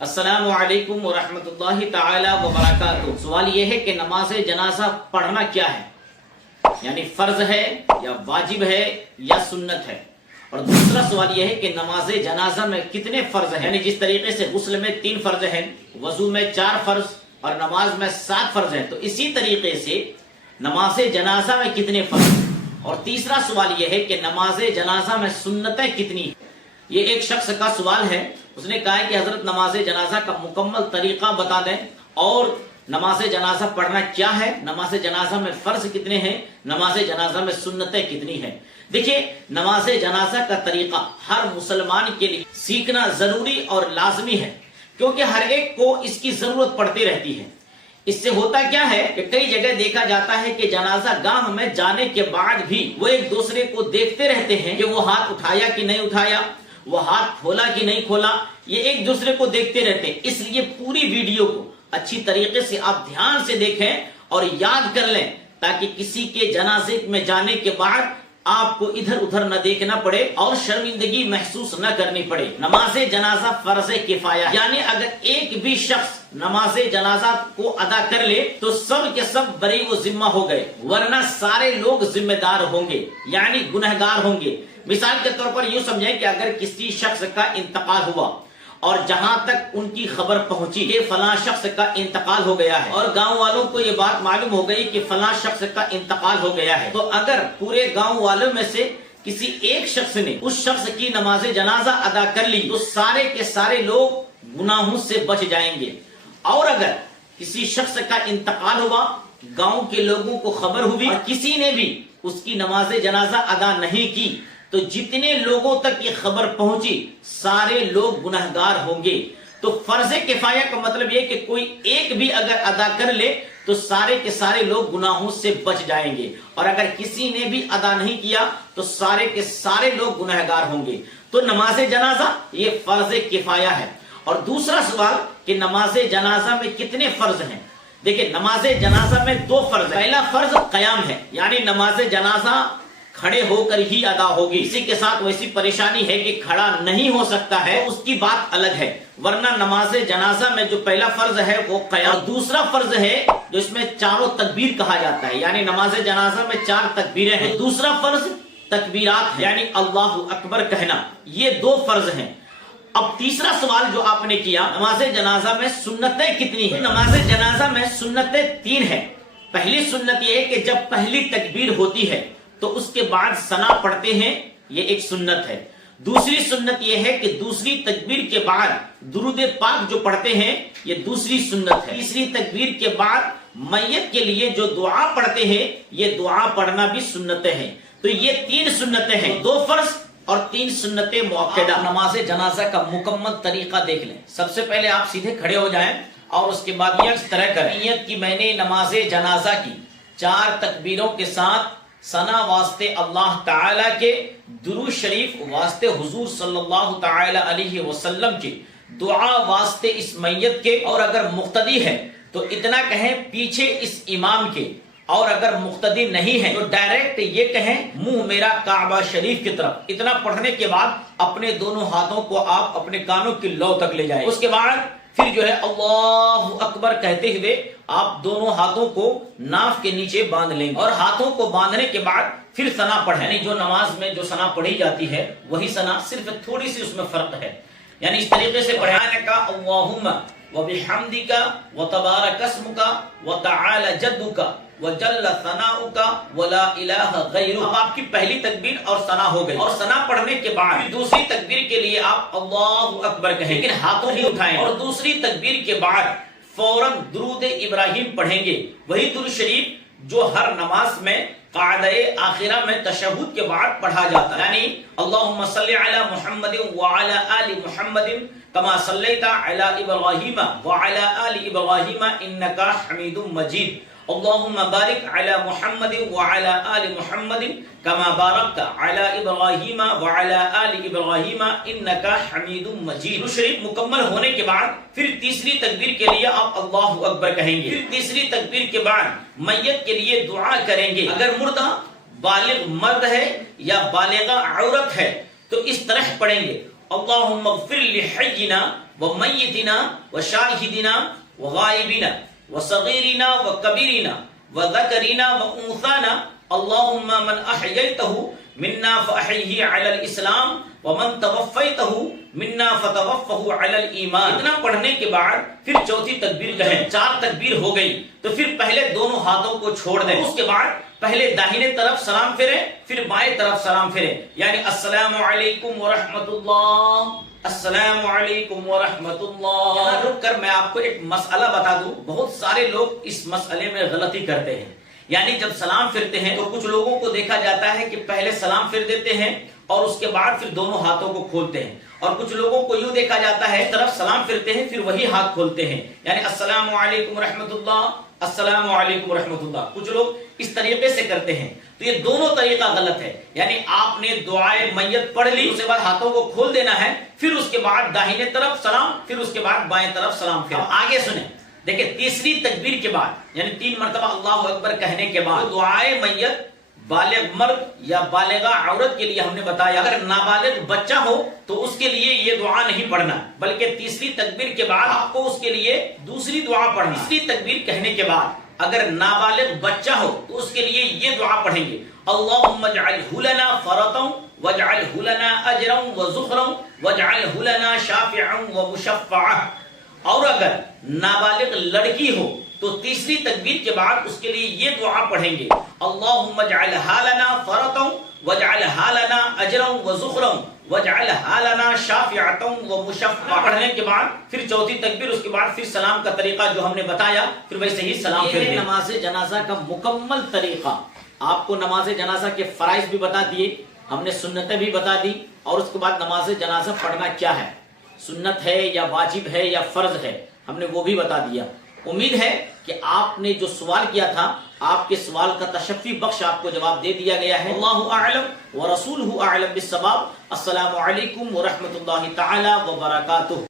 السلام علیکم ورحمۃ اللہ تعالی وبرکاتہ۔ سوال یہ ہے کہ نماز جنازہ پڑھنا کیا ہے، یعنی فرض ہے یا واجب ہے یا سنت ہے؟ اور دوسرا سوال یہ ہے کہ نماز جنازہ میں کتنے فرض ہیں، یعنی جس طریقے سے غسل میں 3 فرض ہیں، وضو میں 4 فرض اور نماز میں 7 فرض ہیں، تو اسی طریقے سے نماز جنازہ میں کتنے فرض ہیں؟ اور تیسرا سوال یہ ہے کہ نماز جنازہ میں سنتیں کتنی ہیں؟ یہ ایک شخص کا سوال ہے، اس نے کہا ہے کہ حضرت نماز جنازہ کا مکمل طریقہ بتا دیں، اور نماز جنازہ پڑھنا کیا ہے، نماز جنازہ میں فرض کتنے ہیں، نماز جنازہ میں سنتیں کتنی ہیں۔ دیکھیے، نماز جنازہ کا طریقہ ہر مسلمان کے لیے سیکھنا ضروری اور لازمی ہے، کیونکہ ہر ایک کو اس کی ضرورت پڑتی رہتی ہے۔ اس سے ہوتا کیا ہے کہ کئی جگہ دیکھا جاتا ہے کہ جنازہ گاہ میں جانے کے بعد بھی وہ ایک دوسرے کو دیکھتے رہتے ہیں کہ وہ ہاتھ اٹھایا کہ نہیں اٹھایا، وہ ہاتھ کھولا کہ نہیں کھولا، یہ ایک دوسرے کو دیکھتے رہتے ہیں۔ اس لیے پوری ویڈیو کو اچھی طریقے سے آپ دھیان سے دیکھیں اور یاد کر لیں، تاکہ کسی کے جنازے میں جانے کے بعد آپ کو ادھر ادھر نہ دیکھنا پڑے اور شرمندگی محسوس نہ کرنی پڑے۔ نماز جنازہ فرض کفایہ، یعنی اگر ایک بھی شخص نماز جنازہ کو ادا کر لے تو سب کے سب بری و ذمہ ہو گئے، ورنہ سارے لوگ ذمہ دار ہوں گے، یعنی گنہگار ہوں گے۔ مثال کے طور پر یوں سمجھیں کہ اگر کسی شخص کا انتقال ہوا اور جہاں تک ان کی خبر پہنچی کہ فلاں شخص کا انتقال ہو گیا ہے، اور گاؤں والوں کو یہ بات معلوم ہو گئی کہ فلاں شخص کا انتقال ہو گیا ہے، تو اگر پورے گاؤں والوں میں سے کسی ایک شخص نے اس شخص کی نماز جنازہ ادا کر لی تو سارے کے سارے لوگ گناہوں سے بچ جائیں گے۔ اور اگر کسی شخص کا انتقال ہوا، گاؤں کے لوگوں کو خبر ہوئی اور کسی نے بھی اس کی نماز جنازہ ادا نہیں کی، تو جتنے لوگوں تک یہ خبر پہنچی سارے لوگ گنہگار ہوں گے۔ تو فرض کفایہ کا مطلب یہ کہ کوئی ایک بھی اگر ادا کر لے تو سارے کے سارے لوگ گناہوں سے بچ جائیں گے، اور اگر کسی نے بھی ادا نہیں کیا تو سارے کے سارے لوگ گنہگار ہوں گے۔ تو نماز جنازہ یہ فرض کفایہ ہے۔ اور دوسرا سوال کہ نماز جنازہ میں کتنے فرض ہیں؟ دیکھیں، نماز جنازہ میں 2 فرض ہیں۔ پہلا فرض قیام ہے، یعنی نماز جنازہ کھڑے ہو کر ہی ادا ہوگی۔ کسی کے ساتھ ویسی پریشانی ہے کہ کھڑا نہیں ہو سکتا ہے، اس کی بات الگ ہے، ورنہ نماز جنازہ میں جو پہلا فرض ہے وہ قیام۔ دوسرا فرض ہے جو اس میں 4 تکبیر کہا جاتا ہے، یعنی نماز جنازہ میں 4 تکبیریں ہیں۔ دوسرا فرض تکبیرات ہے، یعنی اللہ اکبر کہنا، یہ 2 فرض ہیں۔ اب تیسرا سوال جو آپ نے کیا، نماز جنازہ میں سنتیں کتنی ہیں؟ نماز جنازہ میں سنتیں 3 ہیں۔ پہلی سنت یہ ہے کہ جب پہلی تکبیر ہوتی ہے تو اس کے بعد ثنا پڑھتے ہیں، یہ ایک سنت ہے۔ دوسری سنت یہ ہے کہ دوسری تکبیر کے بعد درود پاک جو پڑھتے ہیں، یہ دوسری سنت ہے۔ تیسری تکبیر کے بعد میت کے لیے جو دعا پڑھتے ہیں، یہ دعا پڑھنا بھی سنتیں ہیں۔ تو یہ 3 سنتیں ہیں، 2 فرض اور 3 سنتیں مؤکدہ۔ نماز جنازہ کا مکمل طریقہ دیکھ لیں۔ سب سے پہلے آپ سیدھے کھڑے ہو جائیں اور اس کے بعد یہ اس طرح کریں، نیت کی میں نے نماز جنازہ کی 4 تکبیروں کے ساتھ، ثنا واسطے اللہ تعالی کے، درود شریف واسطے حضور صلی اللہ تعالی علیہ وسلم کے، دعا واسطے اس میت کے، اور اگر مقتدی ہے تو اتنا کہیں پیچھے اس امام کے، اور اگر مقتدی نہیں ہے تو ڈائریکٹ یہ کہیں منہ میرا کعبہ شریف کی طرف۔ اتنا پڑھنے کے بعد اپنے دونوں ہاتھوں کو آپ اپنے کانوں کی لو تک لے جائیں۔ اس کے بعد پھر جو ہے اللہ اکبر کہتے ہوئے آپ دونوں ہاتھوں کو ناف کے نیچے باندھ لیں گے، اور ہاتھوں کو باندھنے کے بعد پھر ثنا پڑھیں، یعنی جو نماز میں جو ثنا پڑھی جاتی ہے وہی ثنا، صرف تھوڑی سی اس میں فرق ہے، یعنی اس طریقے سے پڑھانے کا اللہم وبحمدک وتبارک اسمک وتعالی جدک وجل ثناؤک ولا الہ غیرک۔ اب آپ کی پہلی تکبیر اور ثنا ہو گئی، اور ثنا پڑھنے کے بعد دوسری تکبیر کے لیے آپ اللہ اکبر کہیں، لیکن ہاتھوں ہی اٹھائیں، اور دوسری تکبیر کے بعد فوراً درود ابراہیم پڑھیں گے، وہی درود شریف جو ہر نماز میں قاعدہ آخرہ میں تشہد کے بعد پڑھا جاتا ہے، یعنی اللہم صلی علی محمد وعلی آل محمد کما صلیت علی ابراہیم وعلی آل ابراہیم انک حمید مجید، اللہم بارک علی محمد وعلی آل محمد کما بارکت علی ابراہیم وعلی آل ابراہیم انک حمید مجید۔ درود شریف مکمل ہونے کے بعد پھر تیسری تکبیر کے لیے آپ اللہ اکبر کہیں گے، پھر تیسری تکبیر کے بعد میت کے لیے دعا کریں گے۔ اگر مردہ بالغ مرد ہے یا بالغہ عورت ہے تو اس طرح پڑھیں گے، اللہم اغفر لحینا ومیتنا وشاہدنا وغائبنا وصغیرنا وکبیرنا وذکرنا وانثانا اللہم من احییتہ منا فاحیہ علی الاسلام ومن توفیتہ منا فتوفہ علی الایمان. اتنا پڑھنے کے بعد پھر چوتھی تکبیر کہیں. 4 تکبیر ہو گئی تو پھر پہلے دونوں ہاتھوں کو چھوڑ دیں. اس کے بعد پہلے داہنے طرف سلام پھیریں پھر بائیں طرف سلام پھیریں. یعنی السلام علیکم ورحمۃ اللہ، السلام علیکم ورحمۃ اللہ. یہاں رک کر میں آپ کو ایک مسئلہ بتا دوں. بہت سارے لوگ اس مسئلے میں غلطی کرتے ہیں. یعنی جب سلام پھرتے ہیں تو کچھ لوگوں کو دیکھا جاتا ہے کہ پہلے سلام پھر دیتے ہیں اور اس کے بعد پھر دونوں ہاتھوں کو کھولتے ہیں، اور کچھ لوگوں کو یوں دیکھا جاتا ہے طرف سلام پھرتے ہیں پھر وہی ہاتھ کھولتے ہیں. یعنی السلام علیکم ورحمۃ اللہ، السلام علیکم ورحمۃ اللہ. کچھ لوگ اس طریقے سے کرتے ہیں. تو یہ دونوں طریقہ غلط ہے. یعنی آپ نے دعائے میت پڑھ لی، اس کے بعد ہاتھوں کو کھول دینا ہے، پھر اس کے بعد داہنے طرف سلام، پھر اس کے بعد بائیں طرف سلام. پھر آگے سنیں. دیکھیں تیسری تکبیر کے بعد یعنی 3 مرتبہ اللہ اکبر کہنے کے بعد دعائے میت بالغ مرد یا بالغہ عورت کے لیے ہم نے بتایا، اگر نابالغ بچہ ہو تو اس کے لیے یہ دعا نہیں پڑھنا، بلکہ تیسری تکبیر کے بعد آپ کو اس کے لیے دوسری دعا پڑھنا. تیسری تکبیر کہنے کے بعد اگر نابالغ بچہ ہو تو اس کے لیے یہ دعا پڑھیں گے، اللہم اجعلہ لنا فرطا واجعلہ لنا اجرا وذخرا واجعلہ لنا شافعا ومشفعا. اور اگر نابالغ لڑکی ہو تو تیسری تکبیر کے بعد اس کے لیے یہ دعا پڑھیں گے، اللہم اجعلہا لنا فرطا واجعلہا لنا اجرا وذخرا واجعلہا لنا شافعتا ومشفعا. پڑھنے کے بعد پھر چوتھی تکبیر، اس کے بعد پھر سلام کا طریقہ جو ہم نے بتایا پھر ویسے ہی سلام پھر دیں. نماز جنازہ کا مکمل طریقہ. آپ کو نماز جنازہ کے فرائض بھی بتا دیے، ہم نے سنتیں بھی بتا دی، اور اس کے بعد نماز جنازہ پڑھنا کیا ہے، سنت ہے یا واجب ہے یا فرض ہے، ہم نے وہ بھی بتا دیا. امید ہے کہ آپ نے جو سوال کیا تھا آپ کے سوال کا تشفی بخش آپ کو جواب دے دیا گیا ہے. اللہ اعلم ورسولہ اعلم بالصواب. السلام علیکم ورحمۃ اللہ تعالی وبرکاتہ.